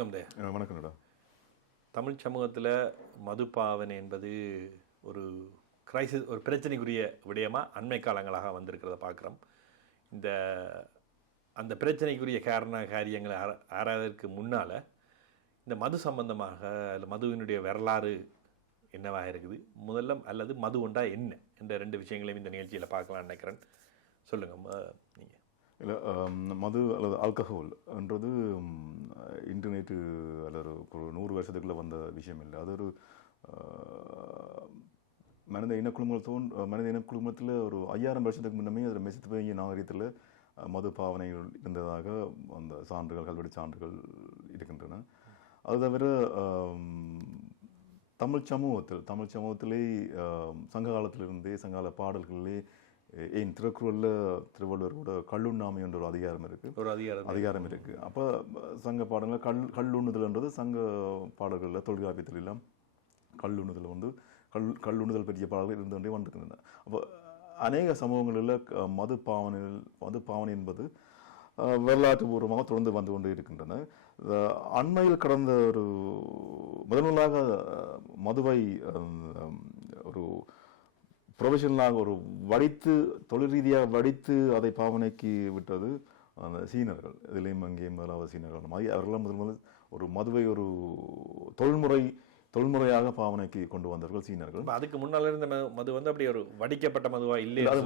வணக்கம் தே வணக்கம் தமிழ் சமூகத்தில் மதுபாவனை என்பது ஒரு கிரைசிஸ் ஒரு பிரச்சனைக்குரிய விடயமா அண்மை காலங்களாக வந்திருக்கிறத பார்க்குறோம். இந்த அந்த பிரச்சனைக்குரிய காரண காரியங்களை ஆர ஆராயதற்கு முன்னால் இந்த மது சம்பந்தமாக அல்ல மதுவினுடைய வரலாறு என்னவாக இருக்குது? முதல்ல அல்லது மது உண்டா என்ன? என்ற ரெண்டு விஷயங்களையும் இந்த நிகழ்ச்சியில் பார்க்கலாம்னு நினைக்கிறேன். சொல்லுங்கள் நீங்கள் இல்லை மது அல்லது ஆல்கஹால் என்றது இன்டர்நெட்டு அல்லது ஒரு நூறு வருஷத்துக்குள்ளே வந்த விஷயம் இல்லை. அது ஒரு மனித இனக்குழுமங்கள் தோன் மனித இனக்குழுமத்தில் ஒரு ஐயாயிரம் வருஷத்துக்கு முன்னமே அதில் மெசித்துவங்கிய நாகரிகத்தில் மது பாவனைகள் இருந்ததாக அந்த சான்றுகள் கல்வெடி சான்றுகள் இருக்கின்றன. அது தவிர தமிழ் சமூகத்தில் தமிழ் சமூகத்திலே சங்க காலத்திலிருந்தே சங்ககால பாடல்களிலே ஏன் திருக்குறளில் திருவள்ளுவரோட கல்லுண்ணாமை என்ற ஒரு அதிகாரம் இருக்கு. ஒரு அதிகாரம். அதிகாரம் இருக்கு. அப்போ சங்க பாடங்கள் கல் கல்லுண்ணுதல்ன்றது சங்க பாடல்களில் தொல்காப்பியத்தில் எல்லாம் கல்லுண்ணுதல் வந்து கல் கல்லுண்ணுதல் பற்றிய பாடல்கள் இருந்து கொண்டே வந்திருக்கின்றன. அப்போ அநேக சமூகங்களில் க- மது பாவனைகள் மது பாவனை என்பது வரலாற்று பூர்வமாக தொடர்ந்து வந்து கொண்டே இருக்கின்றன. அண்மையில் கடந்த ஒரு முதல் முதலாக மதுவை ஒரு ப்ரொஃபஷனலாக ஒரு வடித்து தொழில் ரீதியாக வடித்து அதை பாவனைக்கு விட்டது அந்த சீனர்கள். இதிலேயும் அங்கேயும் முதலாவது சீனர்கள். மாதிரி அவர்களாம் முதல் முதல் ஒரு மதுவை ஒரு தொழில்முறை தொழில்முறையாக பாவனைக்கு கொண்டு வந்தவர்கள் சீனர்கள். அதுக்கு முன்னால இருந்த மது வந்து அப்படி ஒரு வடிக்கப்பட்ட மதுவா? இல்லை அது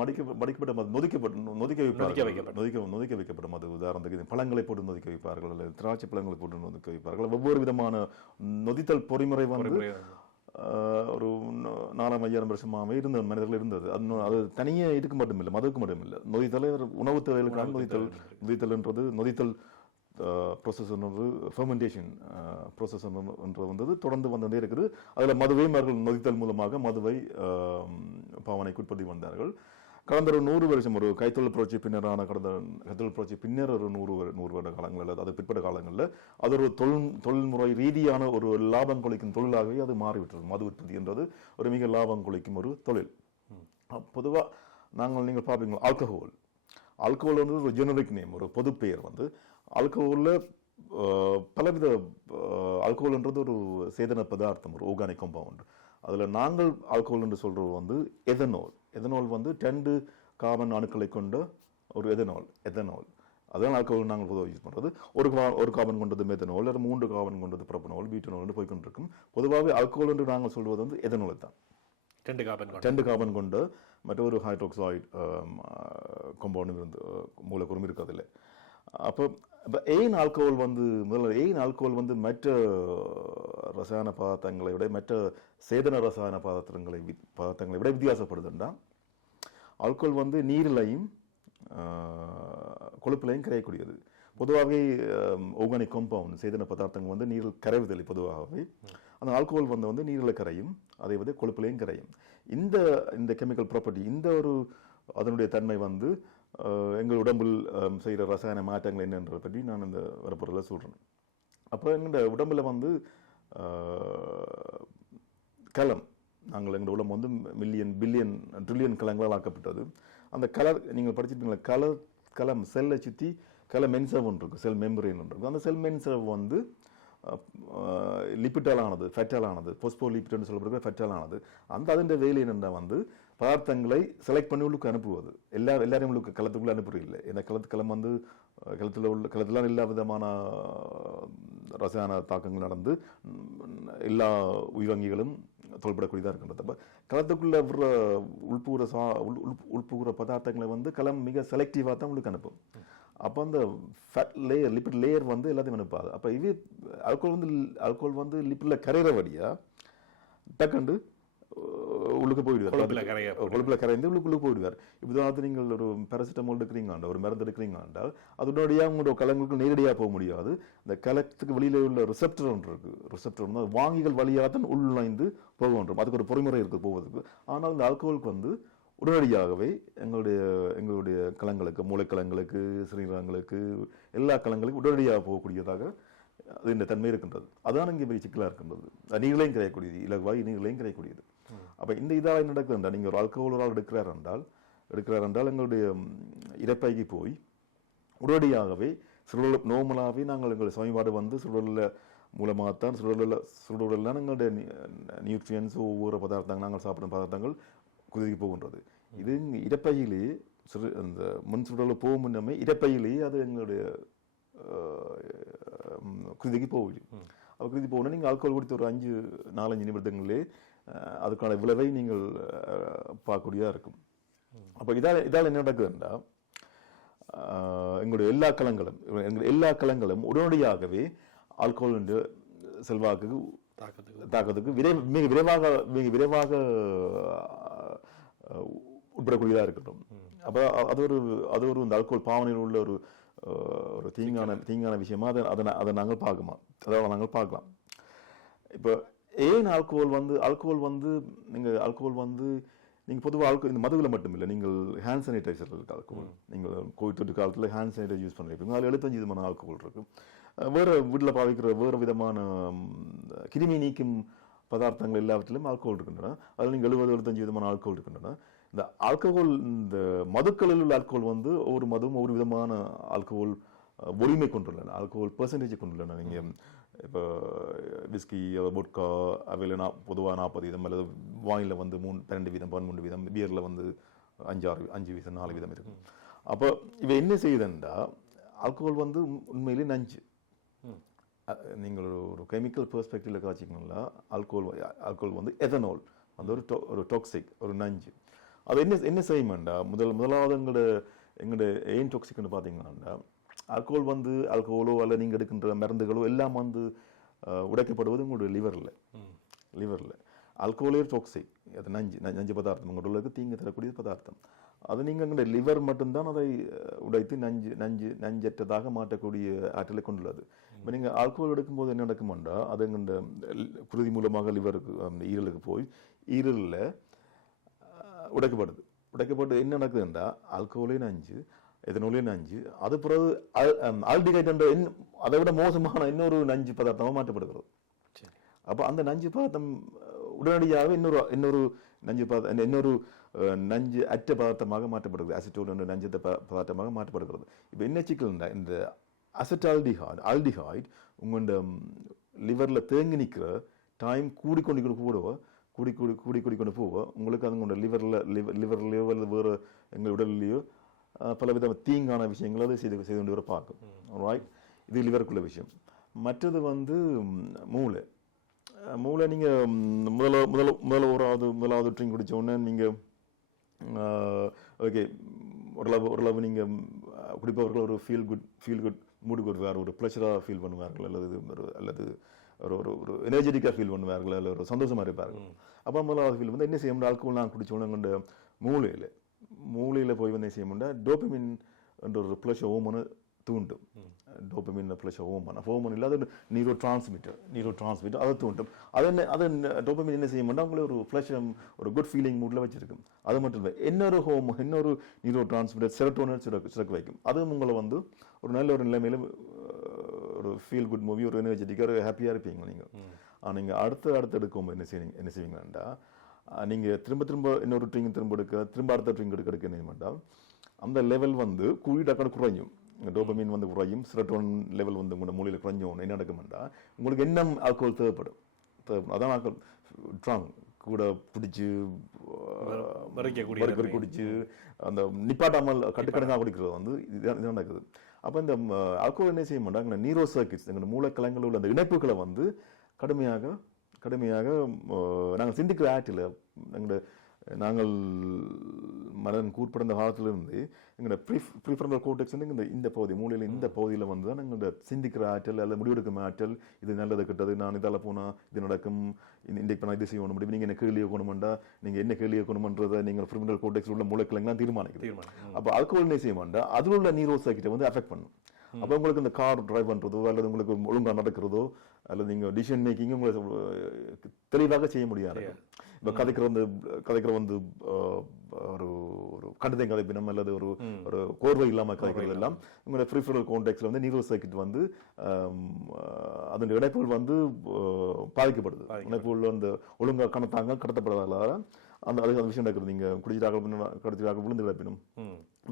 மடிக்க மடிக்கப்பட்ட மது நொதிக்கப்பட்ட நொதிக்க வைப்பார்கள். நொதிக்க நொதிக்க வைக்கப்பட்ட மது. உதாரணத்துக்கு இது பழங்களை போட்டு நொதிக்க வைப்பார்கள் அல்லது திராட்சை பழங்களை போட்டு நொதிக்க வைப்பார்கள். ஒவ்வொரு விதமான நொதித்தல் பொறிமுறை வந்து. ஒரு நாலாம் ஐயாயிரம் வருஷமாகவே இருந்த மனிதர்கள் இருந்தது. அது அது தனியே இதுக்கு மட்டும் இல்லை மதுவுக்கு மட்டும் இல்லை நொதித்தலை உணவு தேவைகளுக்கான நொதித்தல் நொதித்தல்ன்றது நொதித்தல் ப்ரோசஸ் ஃபெர்மெண்டேஷன் ப்ரோசஸ் வந்தது. தொடர்ந்து வந்துட்டே இருக்குது. அதில் மதுவையும் அவர்கள் நொதித்தல் மூலமாக மதுவை பாவனைக்கு உற்பத்தி வந்தார்கள். கடந்த ஒரு நூறு வருஷம் ஒரு கைத்தொழில் புரட்சி பின்னரான கடந்த கைத்தொழில் புரட்சி பின்னர் ஒரு நூறு நூறு வருட காலங்களில் அது பிற்பட்ட காலங்களில் அது ஒரு தொழில் தொழில்முறை ரீதியான ஒரு லாபம் கொலைக்கும் தொழிலாகவே அது மாறிவிட்டது மது உற்பத்தி என்றது ஒரு மிக லாபம் கொலைக்கும் ஒரு தொழில். பொதுவாக நாங்கள் நீங்கள் பார்ப்பீங்களா ஆல்கஹோல் ஆல்கஹோல் வந்து ஒரு ஜெனரிக் நேம் ஒரு பொது பெயர் வந்து. ஆல்கஹோலில் பலவித ஆல்கோஹோல்ன்றது ஒரு சேதன பதார்த்தம் ஒரு ஆர்கானிக் காம்பவுண்ட் அதில் நாங்கள் ஆல்கோல் என்று சொல்கிறது வந்து எதனோல் எதனோல் வந்து ரெண்டு கார்பன் அணுக்களை கொண்ட ஒரு எதனால் எதனால். அதான் ஆல்கஹால் நாங்கள் பொதுவாக யூஸ் பண்ணுறது ஒரு ஒரு கார்பன் கொண்டது மெத்தனால் அல்லது மூன்று கார்பன் கொண்டது ப்ரொபனோல் பீட்டனோல் என்று போய்க்கொண்டிருக்கும். பொதுவாகவே ஆல்கஹால் என்று நாங்கள் சொல்வது வந்து எதனோல் தான். ரெண்டு காப்பன் கொண்டு. ரெண்டு கார்பன் கொண்ட மற்றொரு ஹைட்ரோக்சைடு காம்பவுண்டும் இருந்து மூலக்கூறும் இருக்கு அதில் அப்போ இப்போ எயின் ஆல்கோல் வந்து முதல்ல எயின் ஆல்கோல் வந்து மற்ற ரசாயன பதார்த்தங்களை விட மற்ற சேதன ரசாயன பதார்த்தங்களை வித் பதார்த்தங்களை விட வித்தியாசப்படுதுண்டா? ஆல்கோல் வந்து நீரிலையும் கொழுப்பிலையும் கரையக்கூடியது. பொதுவாகவே ஆர்கானிக் கம்பவுண்ட் சேதன பதார்த்தங்கள் வந்து நீரில் கரைவதில்லை பொதுவாகவே. அந்த ஆல்கோல் வந்து வந்து நீரில் கரையும் அதே வந்து கொழுப்பிலையும் கரையும். இந்த இந்த கெமிக்கல் ப்ராப்பர்ட்டி இந்த ஒரு அதனுடைய தன்மை வந்து எங்கள் உடம்பில் செய்கிற ரசாயன மாற்றங்கள் என்னன்றதை பற்றி நான் இந்த வரப்பொருளில் சொல்கிறேன் அப்போ எங்கள் உடம்பில் வந்து கலம். நாங்கள் எங்கள் உடம்பு வந்து மில்லியன் பில்லியன் ட்ரில்லியன் கலங்களால் ஆக்கப்பட்டது. அந்த கலர் நீங்கள் படிச்சிருப்பீங்களா கலர் கலம் செல்லை சுற்றி கல மென்சவ் ஒன்று இருக்கும் செல் மெம்பரேன் ஒன்று இருக்கும் அந்த செல் மென்சவ் வந்து லிப்பிட்டாலானது ஃபெட்டாலானது ஃபோஸ்போ ஆனது சொல்லப்படுற ஃபெட்டாலானது ஆனது. அந்த அதன் வேலை என்னென்னா வந்து பதார்த்தங்களை செலக்ட் பண்ணி உள்ளுக்கு அனுப்புவது. எல்லா எல்லாரையும் உள்ளுக்கு களத்துக்குள்ளே அனுப்புறதில்லை. இந்த களத்து களம் வந்து களத்தில் உள்ள களத்திலாம் எல்லா விதமான ரசாயன தாக்கங்கள் நடந்து எல்லா உயிரங்கிகளும் தொல்படக்கூடியதாக இருக்கின்றது. அப்போ களத்துக்குள்ளே விடுற உள்புற சா உள் உள்- உள்புற பதார்த்தங்களை வந்து களம் மிக செலக்டிவாக தான் உங்களுக்கு அனுப்பும். அப்போ அந்த ஃபேட் லேயர் லிப்பிட் லேயர் வந்து எல்லாத்தையும் அனுப்பாது. அப்போ இது ஆல்கோல் வந்து ஆல்கோல் வந்து லிப்பிடில் கரையிறபடியா டக்குண்டு உள்ளுக்கு போயிடுவார். கொழுப்புல கரைந்து உள்ளுக்குள்ள போயிடுவார். இப்போதாவது நீங்கள் ஒரு பேராசிட்டமால் எடுக்கிறீங்க ஒரு மருந்து எடுக்கிறீங்க என்றால் அதனுடைய உங்களோட கலங்களுக்கு நேரடியாக போக முடியாது. இந்த கலத்துக்கு வெளியில உள்ள ரிசெப்டர் ஒன்று இருக்கு. ரிசெப்டர் அது வாங்கிகள் வழியாக தான் உள்நுழைந்து போக வேண்டும். அதுக்கு ஒரு பொறிமுறை இருக்கு போவதற்கு. ஆனால் இந்த ஆல்கோஹாலுக்கு வந்து உடனடியாகவே எங்களுடைய எங்களுடைய கலங்களுக்கு மூளைக்கலங்களுக்கு சிறுநீரகங்களுக்கு எல்லா கலங்களுக்கும் உடனடியாக போகக்கூடியதாக அது இந்த தன்மை இருக்கின்றது. அதான் இங்கே பெரிய சிக்கலாக இருக்கின்றது. நீர்களையும் கிடையக்கூடியது இலகுவாய் நீர்களையும் கிடையக்கூடியது அப்போ இந்த இதாக என்ன நடக்குதுண்டா நீங்கள் ஒரு ஆல்கஹால் ஒரு ஆள் எடுக்கிறார் என்றால் எடுக்கிறார் என்றால் எங்களுடைய ம், இரைப்பைக்கு போய் உடனடியாகவே சுடல் நோமலாகவே நாங்கள் எங்கள் சமீபாடு வந்து சுடலில் மூலமாகத்தான் சுடலில் சுடலில் எங்களுடைய நியூட்ரியன்ஸ் ஒவ்வொரு பதார்த்தங்கள் நாங்கள் சாப்பிடும் பதார்த்தங்கள் குதிரைக்கு போகின்றது. இது இறப்பையிலேயே சுடு அந்த முன் சுடலில் போகும் முன்னமே இறப்பையிலேயே அது எங்களுடைய குருதிக்கு போகுது. அப்போ குருதி போகணும் நீங்கள் ஆல்கோல் குடித்து ஒரு அஞ்சு நாலஞ்சு நிமிடங்களே அஹ், அதுக்கான விளைவை நீங்கள் பார்க்கக்கூடியதாக இருக்கும். அப்போ இதால் இதால் என்ன நடக்குதுன்னா எங்களுடைய எல்லா களங்களும் எங்களுடைய எல்லா களங்களும் உடனடியாகவே ஆல்கோல் என்ற செல்வாக்கு தாக்கத்துக்கு. தாக்கத்துக்கு விரை மிக விரைவாக மிக விரைவாக உட்படக்கூடியதாக இருக்கட்டும். அப்போ அது ஒரு அது ஒரு இந்த ஆல்கோல் பாவனையில் உள்ள ஒரு ஒரு தீங்கான தீங்கான விஷயமா அதை அதை அதை நாங்கள் பார்க்கமா அதாவது நாங்கள் பார்க்கலாம். இப்போ ஏன் ஆல்கோஹால் வந்து ஆல்கோஹால் வந்து நீங்கள் ஆல்கோஹால் வந்து நீங்கள் பொதுவாக ஆல்கோ இந்த மதுவில் மட்டும் இல்லை நீங்கள் ஹேண்ட் சானிடைசர் இருக்கு ஆல்கோஹால் நீங்கள் கோவிட் தொற்று காலத்தில் ஹேண்ட் சானிடைசர் யூஸ் பண்ணிருப்பீங்க அதில் எழுபத்தஞ்சு விதமான ஆல்கோஹால் இருக்கு. அஹ் வேற வீட்டில் பாவிக்கிற வேறு விதமான கிருமி நீக்கும் பதார்த்தங்கள் எல்லாவற்றிலும் ஆல்கோஹால் இருக்கின்றன. அதில் நீங்கள் எழுபது எழுபத்தஞ்சு விதமான ஆல்கோஹால் இருக்கின்றன. இந்த ஆல்கோஹால் இந்த மதுக்களில் உள்ள ஆல்கோஹால் வந்து ஒவ்வொரு மதுவும் ஒவ்வொரு விதமான ஆல்கோஹால் வலிமை கொண்டுள்ளன. ஆல்கோஹால் பெர்சன்டேஜ் கொண்டுள்ளன. நீங்கள் இப்போ விஸ்கி பொட்கா அவையில் நா பொதுவாக நாற்பது வீதம் அல்லது வாயில வந்து மூணு பன்னெண்டு வீதம் பதிமூணு வீதம் பியரில் வந்து அஞ்சாறு அஞ்சு வீதம் நாலு வீதம் இருக்கும். அப்போ இவை என்ன செய்யுதுன்றா ஆல்கோஹால் வந்து உண்- உண்மையிலே நஞ்சு. நீங்கள் ஒரு ஒரு கெமிக்கல் பெர்ஸ்பெக்டிவ்ல காய்ச்சிக்கணும்னா ஆல்கோல் ஆல்கோல் வந்து எதனால் அந்த ஒரு டோ ஒரு டாக்ஸிக் ஒரு நஞ்சு. அது என்ன என்ன செய்யுமாண்டா முதல் முதலாவது எங்களோட எங்களோட ஏன் டாக்ஸிக்னு பார்த்தீங்கன்னா ஆல்கோல் வந்து ஆல்கோலோ அல்ல நீங்கள் எடுக்கின்ற மருந்துகளோ எல்லாம் வந்து உடைக்கப்படுவது உங்களுடைய லிவரில் லிவரில் ஆல்கோலே டாக்ஸிக் அது நஞ்சு நஞ்சு பதார்த்தம். உங்களோட உள்ளதுக்கு தீங்கு தரக்கூடிய பதார்த்தம். அது நீங்கள் எங்களுடைய லிவர் மட்டும்தான் அதை உடைத்து நஞ்சு நஞ்சு நஞ்சற்றதாக மாற்றக்கூடிய ஆற்றலை கொண்டுள்ளது. இப்போ நீங்கள் ஆல்கோல் எடுக்கும்போது என்ன நடக்குமாண்டா? அது எங்கள் குருதி மூலமாக லிவருக்கு ஈரலுக்கு போய் ஈரலில் உடைக்கப்படுது. உடைக்கப்பட்டு என்ன நடக்குதுன்றா ஆல்கோலே நஞ்சு எதனோலே நஞ்சு. அது பிறகு ஆல்டிகைட் என்ற இன்னும் அதை விட மோசமான இன்னொரு நஞ்சு பதார்த்தமாக மாற்றப்படுகிறது. சரி. அப்போ அந்த நஞ்சு பதார்த்தம் உடனடியாக இன்னொரு இன்னொரு நஞ்சு பதார்த்தம் இன்னொரு நஞ்சு அற்ற பதார்த்தமாக மாற்றப்படுகிறது. அசிட்டோல் என்ற நஞ்சத்த ப- பதார்த்தமாக மாற்றப்படுகிறது. இப்போ என்ன சிக்கல்னா இந்த அசட்டால்டிஹாய்ட் ஆல்டிஹாய்ட் உங்களோட லிவரில் தேங்கி நிற்கிற டைம் கூடிக்கொண்டு கூடவோ கூடி கூடி கூடி கூடிக்கொண்டு போவோ உங்களுக்கு அது உங்களோட லிவரில் லிவர் லிவர்லையோ அல்லது வேறு எங்கள் உடல்லையோ பலவித தீங்கான விஷயங்களை அது செய்து செய்து கொண்டு வர பார்க்கும் ரைட் இது லிவருக்குள்ள விஷயம் மற்றது வந்து மூளை மூளை நீங்கள் முதல்ல முதல்ல முதல்ல ஓராவது முதலாவது ட்ரிங்க் குடிச்ச உடனே நீங்கள் ஓகே ஓரளவு ஓரளவு நீங்கள் குடிப்பவர்கள் ஒரு feel good feel good mood வருவார் ஒரு ப்ளஷராக ஃபீல் பண்ணுவார்கள் அல்லது ஒரு அல்லது ஒரு ஒரு ஒரு எனர்ஜெட்டிக்காக ஃபீல் பண்ணுவார்கள் அல்லது ஒரு சந்தோஷமாக இருப்பார்கள் அப்போ முதலாவது ஃபீல் வந்து என்ன செய்ய முடியும் ஆல்கோல் நான் குடிச்ச உடனே கொண்ட மூளையில் மூளையில் போய் வந்து என்ன செய்ய முடியும் டோபமின் என்ற ஒரு ப்ளஷர் ஹோமோனை தூண்டும். டோபமின் ப்ளஷர் ஹோமன் ஹோமன் இல்லை அது நீரோ டிரான்ஸ்மிட்டர் நீரோ டிரான்ஸ்மிட்டர் அதை தூண்டும். அது என்ன அது டோபமின் என்ன செய்ய மாட்டோம் உங்களை ஒரு ஃப்ளஷ் ஒரு குட் ஃபீலிங் மூடில் வச்சிருக்கும். அது மட்டும் இல்லை இன்னொரு ஹோம் இன்னொரு நீரோ டிரான்ஸ்மிட்டர் செரட்டோனல் சுரக்க சுரக்க வைக்கும். அதுவும் உங்களை வந்து ஒரு நல்ல ஒரு நிலைமையில ஒரு ஃபீல் குட் மூவி ஒரு எனர்ஜெட்டிக்காக ஹாப்பியாக இருப்பீங்க நீங்கள் நீங்கள் அடுத்து அடுத்து எடுக்கும்போது என்ன செய்வீங்க என்ன செய்வீங்கன்னா நீங்கள் திரும்ப திரும்ப இன்னொரு ட்ரிங்க் திரும்ப எடுக்க திரும்ப அடுத்த ட்ரிங்க் எடுக்க எடுக்க மாட்டா அந்த லெவல் வந்து கூடி டக்குனு குறையும். டோபமின் வந்து குறையும். சிரட்டோன் லெவல் வந்து உங்களோட மூலையில் குறைஞ்சோம் என்ன நடக்கும்டா உங்களுக்கு என்ன ஆல்கோல் தேவைப்படும்? தேவைப்படும். அதான் ஆல்கோல் ட்ராங் கூட பிடிச்சி குடிச்சு அந்த நிப்பாட்டாமல் கட்டுக்கடங்காக குடிக்கிறது வந்து இதுதான் இது நடக்குது? அப்போ இந்த ஆல்கோல் என்ன செய்ய மாட்டாங்க? நீரோ சர்க்கிட்ஸ் எங்களோட மூலக்கலங்களில் உள்ள அந்த இணைப்புகளை வந்து கடுமையாக கடுமையாக நாங்கள் சிந்திக்கிற ஆக்டில் எங்களோட நாங்கள் மனதன் கூட்படுந்த காலத்திலிருந்து எங்களோட ப்ரீஃப் ப்ரீஃபரல் கோட்டெக்ஸ் வந்து இந்த இந்த பகுதி மூலையில் இந்த பகுதியில் வந்து தான் எங்களோட சிந்திக்கிற ஆற்றல் அல்லது முடிவெடுக்கும் ஆற்றல் இது நல்லது கெட்டது நான் இதால் போனால் இது நடக்கும் இந்த இன்றைக்கு நான் இது செய்யணும் முடியும் நீங்கள் என்ன கேள்வி வைக்கணுமெண்டா நீங்கள் என்ன கேள்வி வைக்கணுமன்றதை நீங்கள் ப்ரிமினல் கோட்டெக்ஸ் உள்ள மூலக்கிழங்கெல்லாம் தீர்மானிக்கிறீங்க தீர்மானம் அப்போ ஆல்கோல் என்ன செய்ய மாட்டா அதில் உள்ள நீரோ சர்க்கிட்டை வந்து அஃபெக்ட் பண்ணும். அப்போ உங்களுக்கு இந்த கார் டிரைவ் பண்ணுறதோ அல்லது உங்களுக்கு ஒழுங்காக நடக்கிறதோ அல்லது நீங்கள் டிசிஷன் மேக்கிங் தெளிவாக செய்ய முடியாது. இப்போ கதைக்கிற வந்து கதைக்கிற வந்து ஒரு ஒரு கண்டதை கதைப்பினம் அல்லது ஒரு ஒரு கோர்வை இல்லாமல் கதைக்கிறது எல்லாம் உங்களோட ஃப்ரீஃபரல் கான்டெக்ட்ல வந்து நீரோ சர்க்கிட் வந்து அதனுடைய இணைப்புகள் வந்து பாதிக்கப்படுது. இணைப்புகள் வந்து ஒழுங்காக கடத்தாங்க கடத்தப்படாதால அந்த அது அந்த விஷயம் நடக்கிறது நீங்கள் குடிச்சிட்டாக்கள் பின்ன கடிச்சிட்டாக்கள் விழுந்து கிடப்பினும்.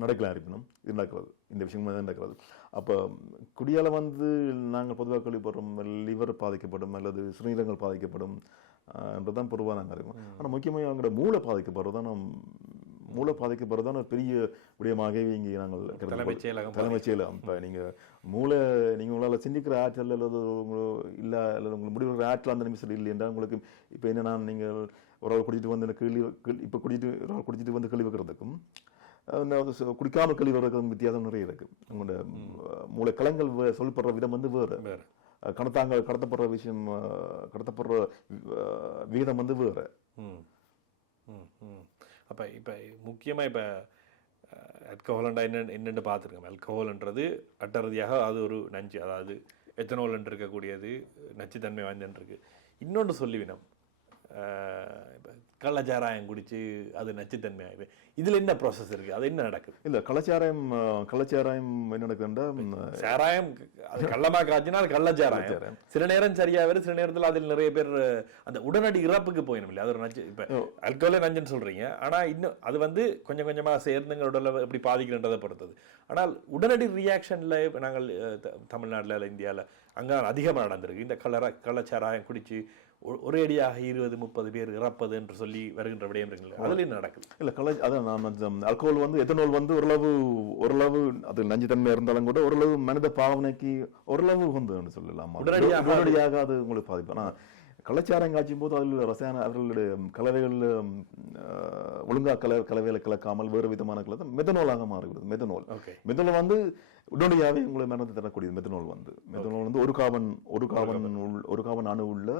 நடக்கலாம் இருப்பினும். இது நடக்கிறது இந்த விஷயம் தான் நடக்கிறது. அப்போ குடியால வந்து நாங்கள் பொதுவாக கேள்விப்படுறோம் லிவர் பாதிக்கப்படும் அல்லது சிறுநீரகங்கள் பாதிக்கப்படும் என்றுதான் பொதுவாக நாங்கள் இருக்கோம் ஆனால் முக்கியமாக அவங்களோட மூளை பாதிக்கப்படுறது தான் நம் மூளை பாதிக்கப்படுறது தான் ஒரு பெரிய விடயமாகவே இங்கே நாங்கள். தலைமைச் செயலகம் தலைமைச் செயலகம். இப்போ நீங்கள் மூளை நீங்கள் உங்களால் சிந்திக்கிற ஆற்றல் அல்லது உங்களோ இல்லை அல்லது உங்களுக்கு முடிவுற ஆற்றல் அந்த நிமிஷத்தில் இல்லை என்றால் உங்களுக்கு இப்போ என்னன்னா நீங்கள் ஒரு ஆள் குடிச்சிட்டு வந்து கேள்வி இப்போ குடிச்சிட்டு ஒரு ஆள் குடிச்சிட்டு வந்து கேள்வி வைக்கிறதுக்கும் அஹ் நான் வந்து சொ- குடிக்காம கேள்வி வைக்கிறதுக்கும் வித்தியாசம் நிறைய இருக்கு. உங்களோட மூளை கலங்கள் வே- சொல்லப்படுற விதம் வந்து வேறு. வேறு. கடத்தாங்க கடத்தப்படுற விஷயம் கடத்தப்படுற விகிதம் வந்து வேறு. ம். ம் ம். அப்போ இப்போ முக்கியமாக இப்போ அல்கஹோலண்டா என்ன என்னென்னு பார்த்துருக்கோம். அல்கஹோல்ன்றது அட்டறுதியாக அது ஒரு நஞ்சு. அதாவது எத்தனோல் என்று இருக்கக்கூடியது நச்சுத்தன்மை வாய்ந்தன்னு இருக்கு. இன்னொன்று சொல்லிவினோம் கள்ளச்சாராயம் குடிச்சு அது நச்சுத்தன்மை ஆகுது இதில் என்ன ப்ராசஸ் இருக்குது அது என்ன நடக்குது? இல்ல கலாச்சாரம் அஹ், கலாச்சாரம் என்ன நடக்குதுன்னா சாராயம் அது கள்ளமா காய்ச்சினா அது கள்ளச்சாராயம். சில நேரம் சரியா வரும் சில நேரத்துல அதில் நிறைய பேர் அந்த உடனடி இறப்புக்கு போயிடும் இல்லையா? அது ஒரு நஞ்சு இப்ப அல்கோலே நஞ்சுன்னு சொல்றீங்க. ஆனா இன்னும் அது வந்து கொஞ்சம் கொஞ்சமா சேர்ந்துங்க உடல்ல எப்படி பாதிக்கிறன்றதை பொறுத்தது. ஆனால் உடனடி ரியாக்ஷன்ல நாங்கள் தமிழ்நாட்டுல இல்ல இந்தியால அங்க அதிகமா நடந்திருக்கு. இந்த கலர கள்ளச்சாராயம் குடிச்சு ஒ- ஒரேடியாக இருபது முப்பது பேர் இறப்பது என்று சொல்லி வருகின்ற விடயம் இருக்குல்ல அதுல என்ன நடக்குது. இல்ல கலை அதான் நான் அந்த அல்கோல் வந்து எத்தனால் வந்து ஓரளவு ஓரளவு அது நஞ்சுத்தன்மை இருந்தாலும் கூட ஓரளவு மனித பாவனைக்கு ஓரளவு வந்து சொல்லலாம். உடனடியாக உடனடியாக அது உங்களுக்கு பாதிப்பு. ஆனா கலாச்சாரம் காய்ச்சும் போது அதில் ரசாயன அவர்களுடைய கலவைகள் ஒழுங்கா கல கலவைகளை கலக்காமல் வேறு விதமான கலவை மெத்தனோலாக மாறுகிறது மெத்தனோல். மெத்தனோல் வந்து உடனடியாகவே உங்களை மரணத்தை தரக்கூடியது மெத்தனோல் வந்து. மெத்தனோல் வந்து ஒரு கார்பன் ஒரு உள்- ஒரு கார்பன் அணு உள்ள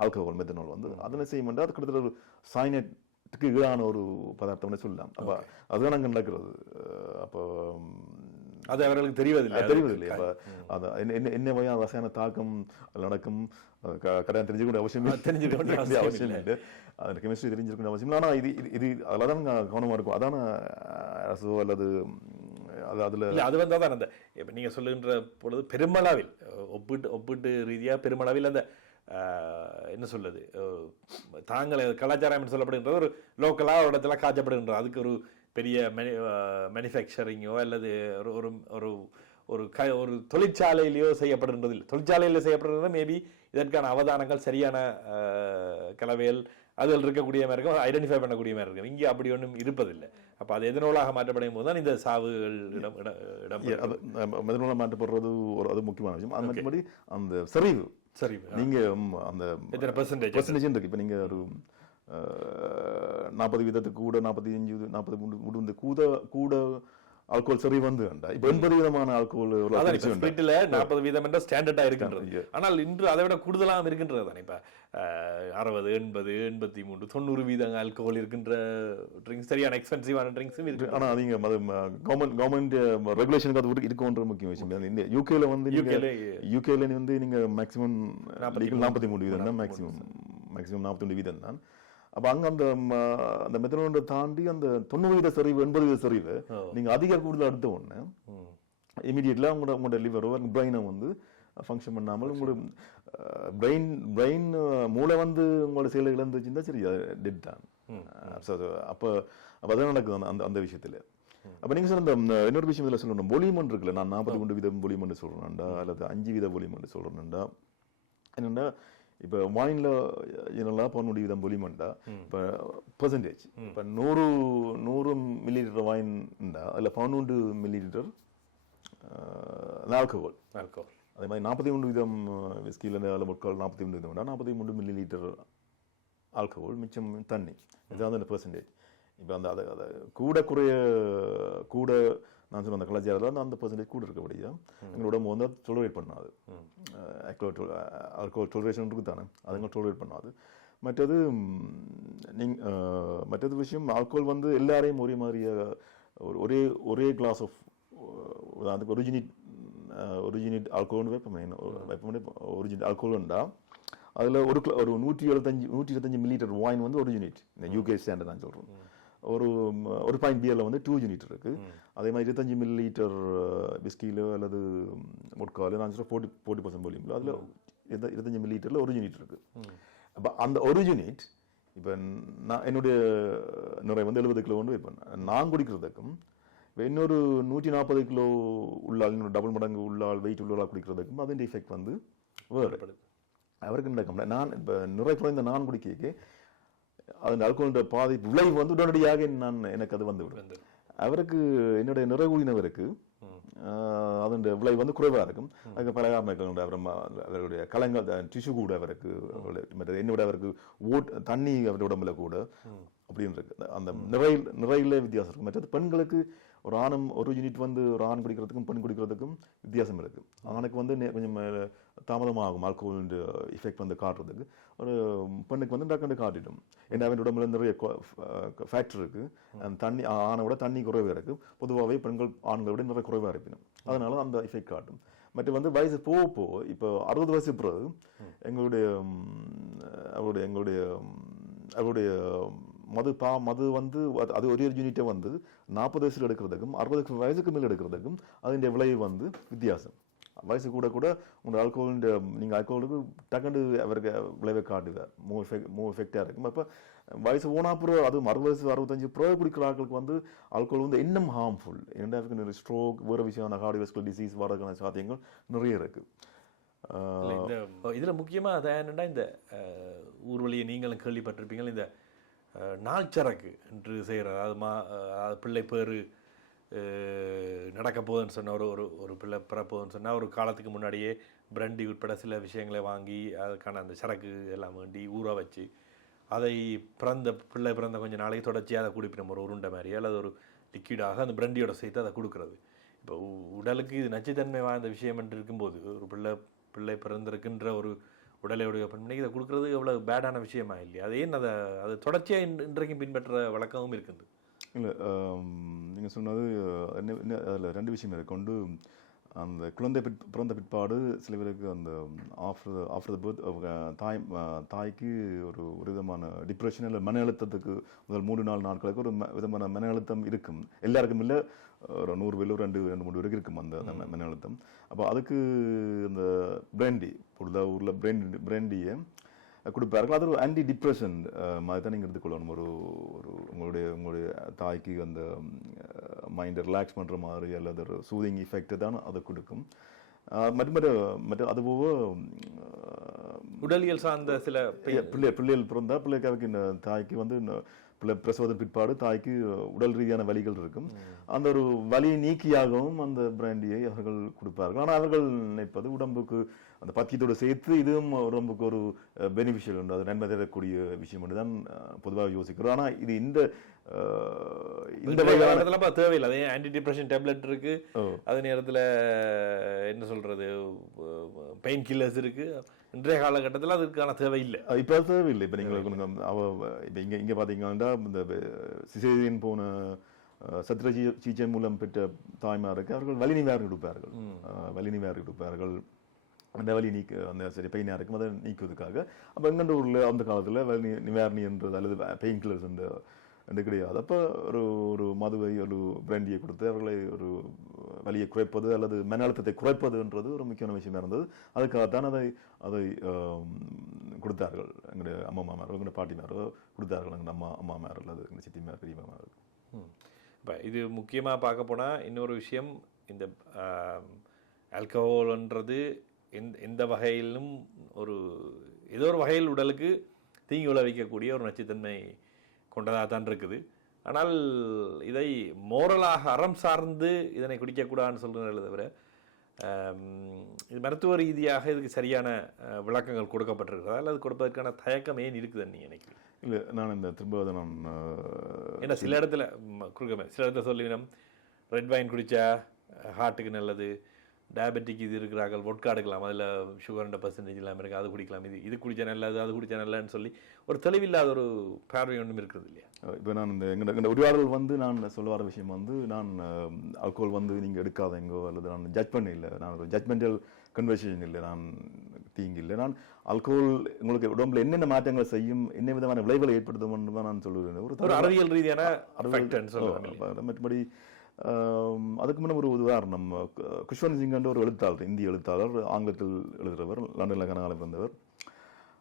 ஆல்கஹால் மெத்தனால் வந்து அதனை செய்யும் அது கிட்டத்தட்ட ஒரு சாய்னட்டுக்கு ஈடான ஒரு பதார்த்தம்னு சொல்லலாம். அப்ப அதுதான் அங்க நடக்கிறது. அப்போ அது அவர்களுக்கு தெரிவதில்லை. அது தெரிவது இல்லையா அப்ப அது என்ன- என்ன வகையான ரசாயன தாக்கம் அதுல நடக்கும்? அது க- கட்டாயம் தெரிஞ்சுக்க வேண்டிய அவசியம். தெரிஞ்சுக்க வேண்டிய அவசியம் இல்லை. அது கெமிஸ்ட்ரி தெரிஞ்சிருக்க வேண்டிய அவசியம் இல்லை. ஆனா இது இது- அதில் தான் கவனமா இருக்கும். அதான அரசோ அல்லது அது அதுல இல்ல அது வந்தால் தான் அந்த இப்போ நீங்கள் சொல்லுகின்ற பொழுது பெருமளவில் ஒப்பிட்டு ஒப்பிட்டு ரீதியாக பெருமளவில் அந்த என்ன சொல்லுது தாங்கள் கலாச்சாரம் என்று சொல்லப்படுகின்றது ஒரு லோக்கலாக ஒரு இடத்துல காய்ச்சப்படுகின்றது அதுக்கு ஒரு பெரிய மெனி மேனுஃபேக்சரிங்கோ அல்லது ஒரு ஒரு ஒரு ஒரு க ஒரு தொழிற்சாலையிலையோ செய்யப்படுகின்றது இல்லை தொழிற்சாலையில் செய்யப்படுகிறது மேபி இதற்கான அவதானங்கள் சரியான கலவையில் அதில் இருக்கக்கூடிய மாதிரி இருக்கும். ஐடென்டிஃபை பண்ணக்கூடிய மாதிரி இருக்கும். இங்கே அப்படி ஒன்றும் இருப்பதில்லை. அப்போ அது எதனோலாக மாற்றப்படும் போது தான் இந்த சாவுகள் இடம் இடம் மெதனோல மாற்றப்படுறது ஒரு அது முக்கியமான விஷயம். அது மற்றபடி அந்த செறிவு. சரி நீங்க ம், அந்த எத்தனை பெர்சன்டேஜ் பர்சன்டேஜ் இருக்கு. இப்போ நீங்க ஒரு நாற்பது வீதத்துக்கு கூட நாற்பத்தி அஞ்சு நாற்பது மூணு கூட கூட ஆல்கோல் சரி வந்து வேண்டாம் இப்போ எண்பது விதமான ஆல்கோல் ஸ்பிரிட்ல நாற்பது வீதம் என்ற ஸ்டாண்டர்டா இருக்கின்றது. ஆனால் இன்று அதை விட கூடுதலாக இருக்கின்றது தானே இப்ப? அறுபது எண்பது எண்பத்தி மூன்று தொண்ணூறு வீதம் ஆல்கோஹால் இருக்கின்ற ட்ரிங்க்ஸ் சரியான எக்ஸ்பென்சிவான ட்ரிங்க்ஸும் இருக்கு ஆனா நீங்க கவர்மெண்ட் கவர்மெண்ட் ரெகுலேஷனுக்கு அது இருக்குன்ற முக்கிய விஷயம். இந்த யூகேல வந்து யூகேல யூகேல வந்து நீங்க மேக்ஸிமம் நாற்பத்தி மூணு வீதம் தான் மேக்ஸிமம் மேக்ஸிமம் நாற்பத்தி வீதம் தான். அப்ப அங்க அந்த அந்த மெத்தனோட தாண்டி அந்த தொண்ணூறு வீத சரிவு எண்பது வீத சரிவு ஓ. நீங்க அதிக கூடுதல் எடுத்த உடனே ம். இமீடியட்ல உங்களோட உங்களோட லிவரோ பிரெயினை வந்து ஃபங்க்ஷன் பண்ணாமல் உங்களோட பிரெயின் பிரெயின் மூளை வந்து உங்களோட செயலை இழந்துச்சுன்னா சரி டெட் தான். ஸோ அப்போ அப்போ அதான் நடக்குது அந்த- அந்த அந்த விஷயத்துல. அப்ப நீங்க சொன்ன இந்த இன்னொரு விஷயம் இதில் சொல்லணும். பொலிமன் இருக்குல்ல நான் நாற்பத்தி மூன்று வீதம் பொலிமன் சொல்றேன்டா அல்லது அஞ்சு வீத பொலிமன் சொல்றேன்டா என்னன்னா இப்போ வாயின்ல என்னெல்லாம் பதினொன்று வீதம் பொலிமன்டா இப்போ பெர்சன்டேஜ் இப்போ நூறு நூறு மில்லி லிட்டர் வாயின்டா அதில் பதினொன்று மில்லி லிட்டர் ஆல்கஹால் ஆல்கோஹால் அதே மாதிரி நாற்பத்தி மூன்று வீதம் விஸ்கியில் அதில் முட்கால் நாற்பத்தி மூன்று வீதம் நாற்பத்தி மூன்று மில்லி லிட்டர் ஆல்கஹால் மிச்சம் தண்ணி. இதுதான் அந்த பெர்சன்டேஜ் இப்போ அந்த அதை அதை கூட குறைய கூட நான் சொன்ன அந்த கலாச்சாரத்தில் அந்த அந்த பெர்சன்டேஜ் கூட இருக்கபடியா எங்களோட உடம்பு வந்து டொலரேட் பண்ணாது. ஆல்கோல் டொலரேஷன் இருக்கு தானே அதுங்க டொலரேட் பண்ணாது. மற்றது நீங் மற்றது விஷயம் ஆல்கோல் வந்து எல்லாரையும் ஒரே மாதிரியா ஒரு ஒரே ஒரே கிளாஸ் ஆஃப் அதுக்கு ஒரிஜினேட் ஒரிஜினேட் ஆல்கோல்னு வைப்போமே வைப்போமே ஒரிஜினேட் ஆல்கோல்ண்டா அதில் ஒரு ஒரு நூற்றி எழுபத்தஞ்சு நூற்றி இருபத்தஞ்சு மில்லிலிட்டர் வாயின் வந்து ஒரிஜினேட் இந்த யூகே ஸ்டாண்டர்ட் தான் சொல்கிறோம் ஒரு ஒரு பாயிண்ட் பியரில் வந்து டூ யூனிட் இருக்கு. அதே மாதிரி இருபத்தஞ்சு மில்லி லிட்டர் விஸ்கிலோ அல்லது முட்காலோ நான் சொல்ல ஃபோர்ட்டி ஃபோர்ட்டி பர்சன்ட் வால்யூமில் அதில் இருபத்தஞ்சு மில்லி லிட்டரில் ஒரு யூனிட் இருக்கு. அப்போ அந்த ஒரு யூனிட் இப்போ நான் என்னுடைய நிறை வந்து எழுபது கிலோ வந்து வைப்பேன் நான் குடிக்கிறதுக்கும் இப்போ இன்னொரு நூற்றி நாற்பது கிலோ உள்ளால் இன்னொரு டபுள் மடங்கு உள்ளால் வெயிட் உள்ளால் குடிக்கிறதுக்கும் அதன் எஃபெக்ட் வந்து வேறு. அவருக்கு நடக்கும் நான் இப்போ நிறை குறைந்த நான் குடிக்க அதன் ஆல்கோலின் பாதிப்பு விளைவு வந்து உடனடியாக நான் எனக்கு அது வந்து விடும் வந்து அவருக்கு என்னுடைய நிறைவுயினவருக்கு ஆஹ், அதன் விளைவு வந்து குறைவாக இருக்கும். அதுக்கு பலகாரமைகள் அப்புறம் அவருடைய கலங்கள் டிஷ்யூ கூட அவருக்கு அவருடைய மற்றது என்னை விட அவருக்கு ஓட் தண்ணி அவருடைய உடம்புல கூட அப்படின்னு இருக்கு. அந்த நிறை நிறையில வித்தியாசம் இருக்கு. மற்றது பெண்களுக்கு ஒரு ஆணும் ஒரு யூனிட் வந்து ஒரு ஆண் குடிக்கிறதுக்கும் பெண் குடிக்கிறதுக்கும் வித்தியாசம் இருக்கு. ஆணுக்கு வந்து கொஞ்சம் தாமதமாகும். ஆல்கோல் எஃபெக்ட் வந்து காட்டுறதுக்கு. ஒரு பெண்ணுக்கு வந்து டக்குனு காட்டிடும். ஏன்னா அவன் உடம்புல நிறைய ஃபேக்டர் இருக்கு. அந்த தண்ணி ஆணை விட தண்ணி குறைவாக இருக்கு. பொதுவாகவே பெண்கள் ஆண்களை விட நிறைய குறைவாக இருப்பினும். அதனால அந்த எஃபெக்ட் காட்டும். மற்ற வந்து வயசு போக போக இப்போ அறுபது வயசு பிறகு எங்களுடைய அவருடைய எங்களுடைய அவருடைய மது பா மது வந்து அது- அது ஒரே யூனிட்டை வந்து நாற்பது வயசில் எடுக்கிறதுக்கும் அறுபது வயசுக்கு மேல் எடுக்கிறதுக்கும் அதனுடைய விளைவு வந்து வித்தியாசம். வயசு கூட கூட உங்களோட ஆல்கோஹோல் நீங்கள் ஆல்கோஹோலுக்கு டக்குண்டு அவருக்கு விளைவை காட்டுது மூ எஃபெக்ட் மூ எஃபெக்டாக இருக்கும். அப்போ வயசு ஓனா பிறகு அதுவும் அறுபது வயசு அறுபத்தஞ்சு பிறகு குடிக்கிற ஆட்களுக்கு வந்து ஆல்கோஹோல் வந்து இன்னும் ஹார்ம்ஃபுல் ரெண்டாவது நிறைய ஸ்ட்ரோக் வேறு விஷயமான கார்டியோஸ்கல் டிசீஸ் வரதுக்கான சாத்தியங்கள் நிறைய இருக்கு. இல்ல, இந்த இதுல முக்கியமா அது என்னன்னா இந்த ஊர்வலியை நீங்களும் கேள்விப்பட்டிருப்பீங்க. இந்த நாள் சரக்கு என்று செய்கிற அதாவது மா பிள்ளை பேரு நடக்க போகுதுன்னு சொன்ன ஒரு ஒரு ஒரு பிள்ளை பிறப்போகுதுன்னு சொன்னால் ஒரு காலத்துக்கு முன்னாடியே பிரண்டி உட்பட சில விஷயங்களை வாங்கி அதுக்கான அந்த சரக்கு எல்லாம் வேண்டி ஊற வச்சு அதை பிறந்த பிள்ளை பிறந்த கொஞ்சம் நாளைக்கு தொடர்ச்சியாக அதை குடிப்பினோம் ஒரு உருண்டை மாதிரி அல்லது ஒரு லிக்விடாக அந்த பிரண்டியோட சேர்த்து அதை கொடுக்குறது. இப்போ உடலுக்கு இது நச்சுத்தன்மை வாய்ந்த விஷயம் என்று இருக்கும்போது ஒரு பிள்ளை பிள்ளை பிறந்திருக்கின்ற ஒரு உடலையுடைய பெண்மணிக்கு இதை கொடுக்குறது எவ்வளோ பேடான விஷயமா இல்லையா? அது ஏன் அதை அது தொடர்ச்சியாக இன் இன்றைக்கும் பின்பற்ற வழக்கமும் இருக்குது இல்லை நீங்கள் சொன்னது என்ன என்ன அதில் ரெண்டு விஷயம் இருக்கு. ஒன்று அந்த குழந்தை பிற் பிறந்த பிற்பாடு சில பேருக்கு அந்த ஆஃப்டர் ஆஃப்டர் த பர்த் தாய் தாய்க்கு ஒரு ஒரு விதமான டிப்ரெஷன் இல்லை மன அழுத்தத்துக்கு முதல் மூணு நாலு நாட்களுக்கு ஒரு ம- விதமான மன அழுத்தம் இருக்கும். எல்லாருக்கும் இல்லை ஒரு நூறு பேர் ரெண்டு ரெண்டு மூணு பேருக்கு இருக்கும் அந்த மன அழுத்தம். அப்போ அதுக்கு இந்த பிராண்டி பொழுதா ஊரில் பிராண்டி பிராண்டியை கொடுப்பார்கள் அது ஒரு ஆன்டி டிப்ரெஷன் மாதிரி தான் நீங்கள் எடுத்துக்கொள்ளணும். ஒரு ஒரு உங்களுடைய உங்களுடைய தாய்க்கு அந்த மைண்டை ரிலாக்ஸ் பண்ணுற மாதிரி அல்லது ஒரு சூதிங் எஃபெக்ட் தான் அதை கொடுக்கும். மற்ற மற்ற மற்ற அதுபோக உடலியல் சார்ந்த சில பிள்ளை பிள்ளை பிள்ளைகள் பிறந்தா பிள்ளைக்கு அவருக்கு இந்த தாய்க்கு வந்து பிள்ளை பிரசவத்தின் பிற்பாடு தாய்க்கு உடல் ரீதியான வலிகள் இருக்கும். அந்த ஒரு வலி நீக்கியாகவும் அந்த பிராண்டியை அவர்கள் கொடுப்பார்கள். ஆனால் அவர்கள் நினைப்பது உடம்புக்கு அந்த பத்தியத்தோடு சேர்த்து இதுவும் உடம்புக்கு ஒரு பெனிஃபிஷியல் உண்டு. அது நன்மை தரக்கூடிய விஷயம் என்று தான் பொதுவாக யோசிக்கிறோம். ஆனால் இது இந்த இந்த வகையான தேவையில்லை. அதே ஆன்டி டிப்ரெஷன் டேப்லெட் இருக்கு. அதே நேரத்துல என்ன சொல்றது பெயின் கில்லர்ஸ் இருக்கு. இன்றைய காலகட்டத்தில் அதுக்கான தேவை இல்லை இப்ப அது தேவையில்லை. இப்ப நீங்க கொஞ்சம் அவ இப்ப இங்க இங்க பாத்தீங்கன்னா இந்த சிசேரியன் போன சத்திர சிகிச்சை மூலம் பெற்ற தாய்மாருக்கு அவர்கள் வலி நிவாரணம் கொடுப்பார்கள் நிவாரணம் கொடுப்பார்கள். அந்த வலி நீக்க அந்த சரி பெயினாக இருக்கும் அதை நீக்குவதுக்காக அப்போ எங்கண்ட ஊரில் அந்த காலத்தில் வலி நிவாரணி என்றது அல்லது பெயின் கில்லர்ஸ் அந்த என்று கிடையாது. அப்போ ஒரு ஒரு மதுவை ஒரு பிராண்டியை கொடுத்து அவர்களை ஒரு வலியை குறைப்பது அல்லது மன அழுத்தத்தை குறைப்பதுன்றது ஒரு முக்கியமான விஷயமா இருந்தது. அதுக்காகத்தான் அதை அதை கொடுத்தார்கள். எங்களுடைய அம்மா மாமாரோ எங்களுடைய பாட்டிமாரோ கொடுத்தார்கள். எங்கள் அம்மா அம்மாமார் அல்லது எங்கள் சித்திமார் பெரியமாமார் இப்போ இது முக்கியமாக பார்க்க போனால் இன்னொரு விஷயம் இந்த ஆல்கஹால்ன்றது எந்த எந்த வகையிலும் ஒரு ஏதோ ஒரு வகையில் உடலுக்கு தீங்கு விளைவிக்கக்கூடிய ஒரு நச்சுத்தன்மை கொண்டதாக தான் இருக்குது. ஆனால் இதை மோரலாக அறம் சார்ந்து இதனை குடிக்கக்கூடாதுன்னு சொல்கிறேன் தவிர இது மருத்துவ ரீதியாக இதுக்கு சரியான விளக்கங்கள் கொடுக்கப்பட்டிருக்கிறதா? அல்லது கொடுப்பதற்கான தயக்கம் ஏன் இருக்குதுன்னு நீ நினைக்கிறேன் இல்லை நான் இந்த திரும்ப அதை நான் ஏன்னா சில இடத்துல குறுக்கமே சில இடத்துல சொல்லிவிடும் ரெட் வைன் குடிச்சா ஹார்ட்டுக்கு நல்லது டயபெட்டிக் இது இருக்கிறார்கள் ஒட்கா எடுக்கலாம் அதில் சுகர் பர்சன்டேஜ் இல்லாமல் இருக்குது அது குடிக்கலாம் இது இது குடிச்சா நல்லது அது குடிச்சா நல்லதுன்னு சொல்லி ஒரு தெளிவில்லாத ஒரு பார்வை ஒன்றும் இருக்குது இல்லையா? இப்போ நான் இந்த எங்கட உரையாடல் வந்து நான் சொல்ல வர விஷயம் வந்து நான் ஆல்கோல் வந்து நீங்கள் எடுக்காதீங்கோ அல்லது நான் ஜட்ஜ் பண்ண இல்லை நான் ஒரு ஜட்மெண்டல் கன்வர்சேஷன் இல்லை நான் தீங்கு இல்லை. நான் ஆல்கோல் உங்களுக்கு உடம்புல என்னென்ன மாற்றங்களை செய்யும் என்ன விதமான விளைவுகளை ஏற்படுத்தும் தான் நான் சொல்லுவேன் ஒரு அறிவியல் ரீதியான மற்றபடி அதுக்கு முன்ன ஒரு உதாரணம். கு- குஷ்வந்த் சிங் என்ற ஒரு எழுத்தாளர் இந்திய எழுத்தாளர் ஆங்கிலத்தில் எழுதுகிறவர் லண்டனில் கனகாலம் வந்தவர்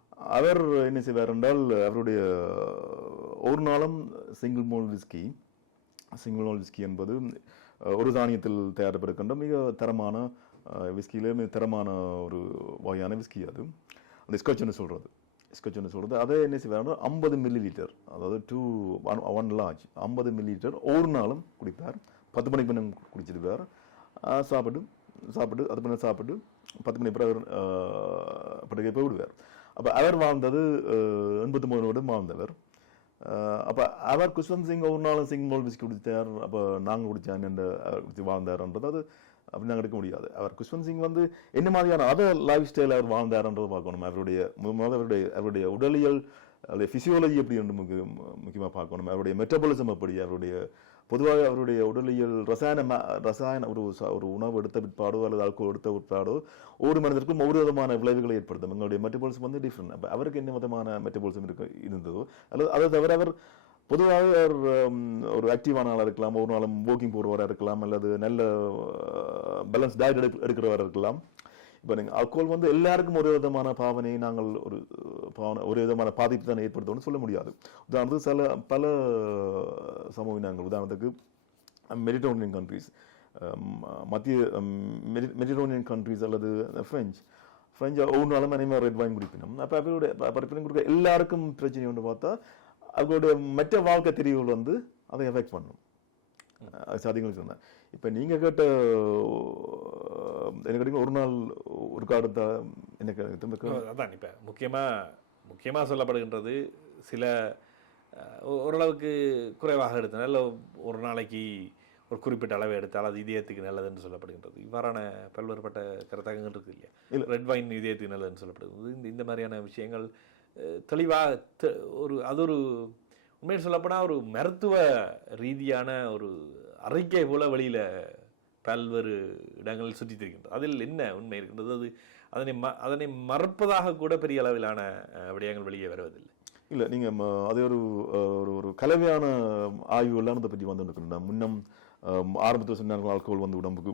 அவர் என்ன செய்வார் என்றால் அவருடைய ஒரு நாளும் single malt whisky single malt whisky என்பது ஒரு தானியத்தில் தயாரிப்பிருக்கின்ற மிக தரமான விஸ்கியிலே மிக தரமான ஒரு வகையான விஸ்கி அது. அந்த ஸ்கட்ச்னு சொல்கிறது ஸ்கட்ச்னு சொல்கிறது அதை என்ன செய்வார் ஐம்பது மில்லி லிட்டர் அதாவது டூ ஒன் ஒன் லார்ஜ் ஐம்பது மில்லி லிட்டர் ஒரு நாளும் குடிப்பார். பத்து மணிக்கு பின்ன குடிச்சிட்டு அஹ், சாப்பிட்டு சாப்பிட்டு அது பின்ன சாப்பிட்டு பத்து மணி பிறகு அஹ், படுக்கை போய் விடுவார். அப்போ அவர் வாழ்ந்தது எண்பத்தி மூணு வருடம் வாழ்ந்தவர். அப்போ அவர் குஷ்வந்த் சிங் ஒரு நாளும் சிங் மோல் விஸ்கி குடித்தார். அப்போ நாங்கள் குடித்தேன் என்று அவர் குடிச்சு வாழ்ந்தார்ன்றது அது அப்படி நாங்கள் எடுக்க முடியாது. அவர் குஷ்வந்த் சிங் வந்து என்ன மாதிரியான அதர் லைஃப் ஸ்டைல் அவர் வாழ்ந்தார்ன்றதை பார்க்கணும். அவருடைய முதல்ல அவருடைய அவருடைய உடலியல் அவருடைய ஃபிசியோலஜி எப்படி என்று முக்கியமாக பார்க்கணும். அவருடைய மெட்டபாலிசம் எப்படி அவருடைய பொதுவாக அவருடைய உடலியல் ரசாயன ரசாயன ஒரு ஒரு உணவு எடுத்த பிற்பாடோ அல்லது ஆல்கோல் எடுத்த பிற்பாடோ ஒவ்வொரு மனிதருக்கும் ஒவ்வொரு விதமான விளைவுகளை ஏற்படுத்தும். எங்களுடைய மெட்டபாலிசம் வந்து டிஃப்ரெண்ட் அப்போ அவருக்கு என்ன விதமான மெட்டபாலிசம் இருக்கு இருந்ததோ அல்லது அதை தவிர அவர் பொதுவாக அவர் ஒரு ஆக்டிவான ஆளாக இருக்கலாம். ஒரு நாளும் வாக்கிங் போடுறவராக இருக்கலாம். அல்லது நல்ல பேலன்ஸ் டயட் எடுக்கிறவராக இருக்கலாம். இப்போ நீங்கள் ஆல்கோல் வந்து எல்லாருக்கும் ஒரு விதமான பாவனையை நாங்கள் ஒரு பாவனை ஒரு விதமான பாதிப்பு தான் ஏற்படுத்தும்னு சொல்ல முடியாது. உதாரணத்துக்கு சில பல சமூக இனங்கள் உதாரணத்துக்கு மெடிட்டோனியன் கண்ட்ரீஸ் மத்திய மெடிட்டோனியன் கண்ட்ரீஸ் அல்லது ஃப்ரெஞ்ச் ஃப்ரெஞ்சு ஒவ்வொரு நாளும் அனைவரும் ரெட் வைன் குடிக்கணும் அப்போ அவருடைய பரப்பினம் கொடுக்க எல்லாருக்கும் பிரச்சனை ஒன்று பார்த்தா அவர்களுடைய மற்ற வாழ்க்கை தெரிவுகள் வந்து அதை எஃபெக்ட் பண்ணும். அது சாதிகளுக்கு சொன்னேன் இப்போ நீங்கள் கேட்ட எனக்கு கிடைக்கும் ஒரு நாள் ஒரு காலத்தை எனக்கு திரும்ப அதான் இப்போ முக்கியமாக முக்கியமாக சொல்லப்படுகின்றது சில ஓரளவுக்கு குறைவாக எடுத்தனால இல்லை ஒரு நாளைக்கு ஒரு குறிப்பிட்ட அளவை எடுத்தால் அது இதயத்துக்கு நல்லதுன்னு சொல்லப்படுகின்றது. இவ்வாறான பல்வேறுபட்ட கருத்தகங்கள் இருக்கு இல்லையா? ரெட் வைன் இதயத்துக்கு நல்லதுன்னு சொல்லப்படுகிறது இந்த இந்த மாதிரியான விஷயங்கள் தெளிவாக ஒரு அது ஒரு உண்மையில் சொல்லப்போனால் ஒரு மருத்துவ ரீதியான ஒரு அறிக்கை போல வெளியில் பல்வேறு இடங்களில் சுற்றித் திரிகின்றது அதில் என்ன உண்மை இருக்கின்றது? அது அதனை ம அதனை மறப்பதாக கூட பெரிய அளவிலான விடயங்கள் வெளியே வருவதில்லை. இல்லை நீங்கள் அதே ஒரு ஒரு ஒரு கலவையான ஆய்வுகள்லாம் அதை பற்றி வந்து இருக்கணும் முன்னம் ஆரம்பத்தில் சொன்னார்கள் ஆல்கோல் வந்து உடம்புக்கு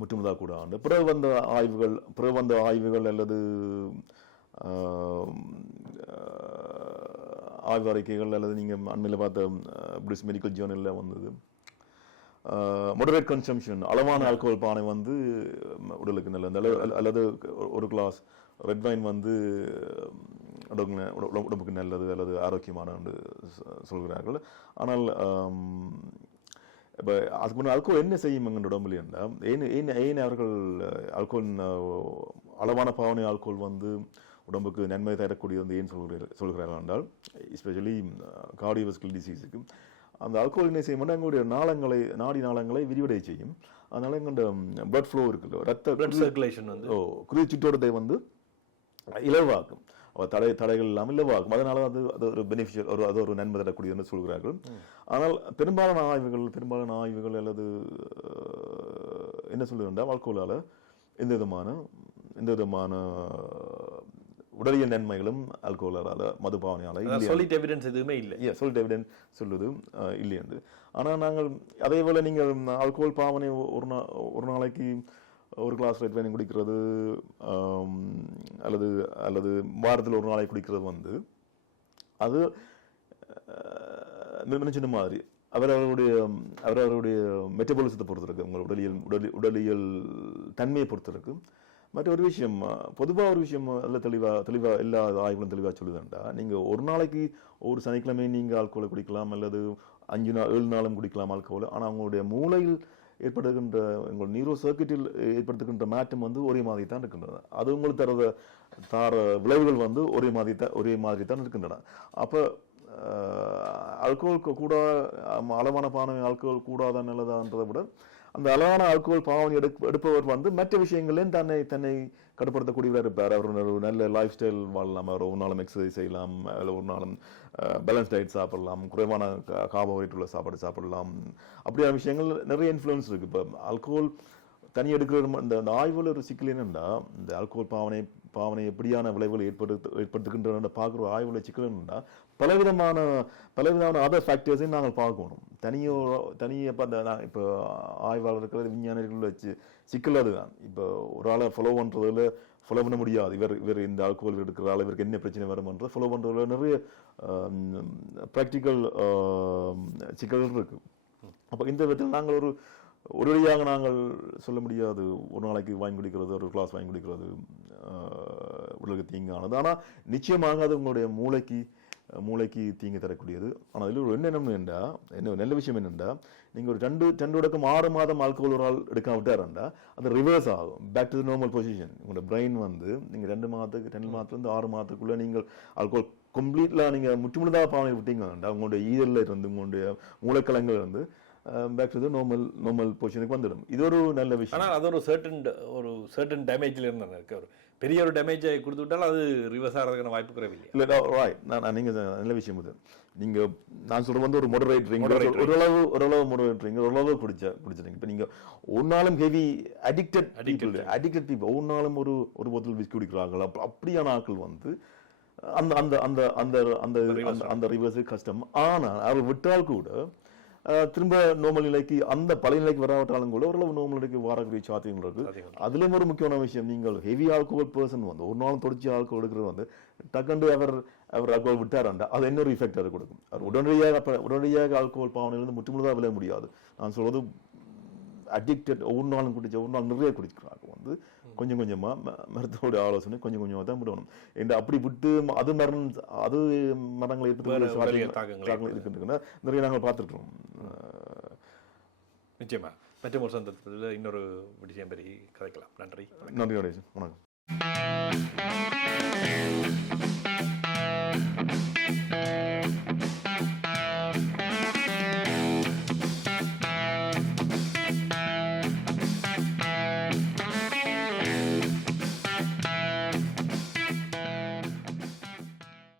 முற்றுமுதாக கூட ஆண்டு பிறகு வந்த ஆய்வுகள் பிறகு வந்த ஆய்வுகள் அல்லது ஆய்வு அறிக்கைகள் அல்லது நீங்கள் அண்மையில் பார்த்த பிரிட்டிஷ் மெடிக்கல் ஜேர்னலில் வந்தது. மொடரேட் கன்சம்ஷன் அளவான ஆல்கோஹால் பானை வந்து உடலுக்கு நல்லது. அல்லது அல்லது ஒரு கிளாஸ் ரெட் வைன் வந்து உடம்புக்கு உடம்புக்கு நல்லது அல்லது ஆரோக்கியமான என்று சொல்கிறார்கள். ஆனால் இப்போ அதுக்கு முன்னே ஆல்கோல் என்ன செய்யும் எங்கள் உடம்புல என்றால் ஏன் ஏன் ஏன் அவர்கள் ஆல்கோல் அளவான பாவனை ஆல்கோல் வந்து உடம்புக்கு நன்மை தரக்கூடியது வந்து ஏன் சொல்கிறார்கள் சொல்கிறார்கள் என்றால் எஸ்பெஷலி கார்டியோவஸ்கல் டிசீஸுக்கு அந்த ஆல்கோல் என்ன செய்யும்னா எங்களுடைய நாளங்களை நாடி நாளங்களை விரிவடை செய்யும். அதனால எங்களோட பிளட் ஃப்ளோ இருக்குல்ல ரத்த பிளட் சர்க்குலேஷன் வந்து. ஓ குருதி சுற்றோட்டத்தை வந்து இலவாக்கும். தடை தடைகள் இல்லாமல் இலவாக்கும். அதனால அது அது ஒரு பெனிஃபிஷியல் ஒரு அது ஒரு நன்மை தரக்கூடியதுன்னு சொல்கிறார்கள். ஆனால் பெரும்பாலான ஆய்வுகள் பெரும்பாலான ஆய்வுகள் அல்லது என்ன சொல்லுகின்ற ஆல்கோலால எந்த விதமான எந்த விதமான உடலியல் நன்மைகளும் ஆல்கோலால மதுபாவனையால சொல்லிட் எவிடன்ஸ் எதுவுமே இல்லை. ஏ சொல்லிட்டு எவிடன்ஸ் சொல்லுது இல்லை என்று. ஆனால் நாங்கள் அதே போல் நீங்கள் ஆல்கோஹால் பாவனை ஒரு நா ஒரு நாளைக்கு ஒரு கிளாஸ் ரெட் வைன் குடிக்கிறது அல்லது அல்லது வாரத்தில் ஒரு நாளைக்கு குடிக்கிறது வந்து அது சொன்ன மாதிரி. அவரவருடைய அவரவருடைய மெட்டபாலிசத்தை பொறுத்து இருக்கு உங்கள் உடலியல் உடல் உடலியல் தன்மையை பொறுத்து இருக்கு மற்ற ஒரு விஷயம் பொதுவாக ஒரு விஷயம் நல்ல தெளிவாக தெளிவாக எல்லா ஆய்வுகளும் தெளிவாக சொல்லுதுண்டா. நீங்கள் ஒரு நாளைக்கு ஒரு சனிக்கிழமை நீங்கள் ஆல்கோலை குடிக்கலாம் அல்லது அஞ்சு நாள் ஏழு நாளும் குடிக்கலாம் ஆல்கோலை. ஆனால் அவங்களுடைய மூளையில் ஏற்படுகின்ற உங்கள் நியூரோ சர்க்கிட்டில் ஏற்படுத்துகின்ற மாற்றம் வந்து ஒரே மாதிரி தான் இருக்கின்றன. அது உங்களுக்கு தர தார விளைவுகள் வந்து ஒரே மாதிரி தான் ஒரே மாதிரி தான் இருக்கின்றன. அப்போ ஆல்கோல் கூட அளவான பானை ஆல்கோல் கூடாதா நல்லதான்றதை விட அந்த அளவான ஆல்கோல் பாவனை எடு எடுப்பவர் வந்து மற்ற விஷயங்களையும் தன்னை தன்னை கட்டுப்படுத்தக்கூடியவராக இருப்பார். அவர் ஒரு நல்ல லைஃப் ஸ்டைல் வாழலாம். அவர் ஒரு நாளும் எக்ஸசைஸ் செய்யலாம். அதில் ஒரு நாளும் பேலன்ஸ் டயட் சாப்பிடலாம். குறைவான கார்போஹைட்ரேட் உள்ள சாப்பாடு சாப்பிடலாம். அப்படியான விஷயங்கள் நிறைய இன்ஃப்ளூயன்ஸ் இருக்குது இப்போ ஆல்கோல் தனி எடுக்கிற இந்த ஆய்வில் ஒரு சிக்கல் என்னென்னா இந்த ஆல்கோல் பாவனை பாவனை எப்படியான விளைவுகளை ஏற்படுத்த ஏற்படுத்துகின்றன பார்க்குற ஆய்வுல சிக்கல் பலவிதமான பலவிதமான அதர் ஃபேக்டர்ஸையும் நாங்கள் பார்க்கணும். தனியோ தனியே இப்போ அந்த நான் இப்போ ஆய்வாளர்கள் விஞ்ஞானிகள் வச்சு சிக்கல் அதுதான். இப்போ ஒரு ஆளை ஃபாலோ பண்ணுறதுல ஃபாலோ பண்ண முடியாது. இவர் இவர் இந்த ஆல்கோல் எடுக்கிற ஆள் இவருக்கு என்ன பிரச்சனை வருமன்றது ஃபாலோ பண்ணுறதுல நிறைய ப்ராக்டிக்கல் சிக்கல்கள் இருக்குது அப்போ இந்த விதத்தில் நாங்கள் ஒரு ஒரேடியாக நாங்கள் சொல்ல முடியாது. ஒரு நாளைக்கு வாங்கி குடிக்கிறது ஒரு கிளாஸ் வாங்கி குடிக்கிறது உடலுக்கு தீங்கானது. ஆனால் நிச்சயமாக அது உங்களுடைய மூளைக்கு மூளைக்கு தீங்கு தரக்கூடியது. ஆனால் இதில் ஒரு என்ன என்னென்னா என்ன நல்ல விஷயம் என்னென்னா நீங்கள் ஒரு ரெண்டு ரெண்டு தொடக்கம் ஆறு மாதம் ஆல்கோல் ஒரு ஆள் எடுக்காம விட்டாருண்டா அது ரிவர்ஸ் ஆகும். Back to the normal position உங்களோட பிரெயின் வந்து நீங்கள் ரெண்டு மாதத்துக்கு ரெண்டு மாதத்துலேருந்து ஆறு மாதத்துக்குள்ளே நீங்கள் ஆல்கோல் கம்ப்ளீட்லாம் நீங்கள் முற்றுமுழுதாக பாவனை விட்டீங்கன்னா உங்களுடைய ஈரல்ல இருந்து உங்களுடைய மூளைக்கலங்கள் இருந்து back to the normal normal பொசிஷனுக்கு வந்துடும். இது ஒரு நல்ல விஷயம். ஆனால் அது ஒரு சர்டன் ஒரு சர்டன் டேமேஜில் இருந்து இருக்கு ஒரு பெரிய ஒரு டேமேஜை கொடுத்து விட்டால் அது ரிவர்ஸ் ஆகிறதுக்கான வாய்ப்பு குறைவில்லை. இல்லை ராய் நான் நீங்கள் நல்ல விஷயம் இது. நீங்கள் நான் சொல்றது வந்து ஒரு மொடரேட் ட்ரிங்க் Moderate ஓரளவு ஓரளவு மொடரேட் ட்ரிங்க் ஓரளவு குடிச்ச குடிச்சிருங்க இப்போ நீங்கள் நாளும் heavy addicted Addicted. Addicted people ஒரு நாளும் ஒரு ஒரு போத்தல் விஸ்கி குடிக்கிறார்கள். அப்ப அப்படியான ஆட்கள் வந்து அந்த அந்த அந்த அந்த அந்த அந்த- ரிவர்ஸு கஷ்டம். ஆனால் அவர் விட்டால் கூட திரும்ப நார்மல் நிலைக்கு அந்த பழைய நிலைக்கு வராவிட்டாலும் கூட ஓரளவு நார்மல் நிலைக்கு வரக்கூடிய சாத்தியங்கள் இருக்கு. அதுலயும் ஒரு முக்கியமான விஷயம் நீங்கள் ஹெவி ஆல்கோஹால் பர்சன் வந்து ஒரு நாள் தொடர்ச்சி ஆல்கோஹால் எடுக்கிறது வந்து டக்குண்டு அவர் அவர் ஆல்கோஹால் விட்டாராண்டா அது இன்னொரு இஃபெக்ட் அது கொடுக்கும்? அவர் உடனடியாக உடனடியாக ஆல்கோஹால் பாவனையிலிருந்து முற்றுமுழுதாக விளைய முடியாது. நான் சொல்றது அடிக்டட் ஒவ்வொரு நாளும் குடிச்ச ஒவ்வொரு நாள் நிறைய குடிக்கிறாங்க வந்து கொஞ்சம் கொஞ்சமா ம- மருத்துவருடைய ஆலோசனை கொஞ்சம் கொஞ்சமா தான் விடணும். என்று அப்படி விட்டு அது மரணம் அது மரணங்களை ஏற்படுத்தக்கூடிய தாக்கங்களை. இருக்கின்றன. நிறைய நாங்கள் பார்த்துருக்கோம் நிச்சயமா. மற்றும் ஒரு சந்தர்ப்பத்தில் இன்னொரு விஷயம் பெரிய கதைக்கலாம். நன்றி. நன்றி நடேசன் வணக்கம்.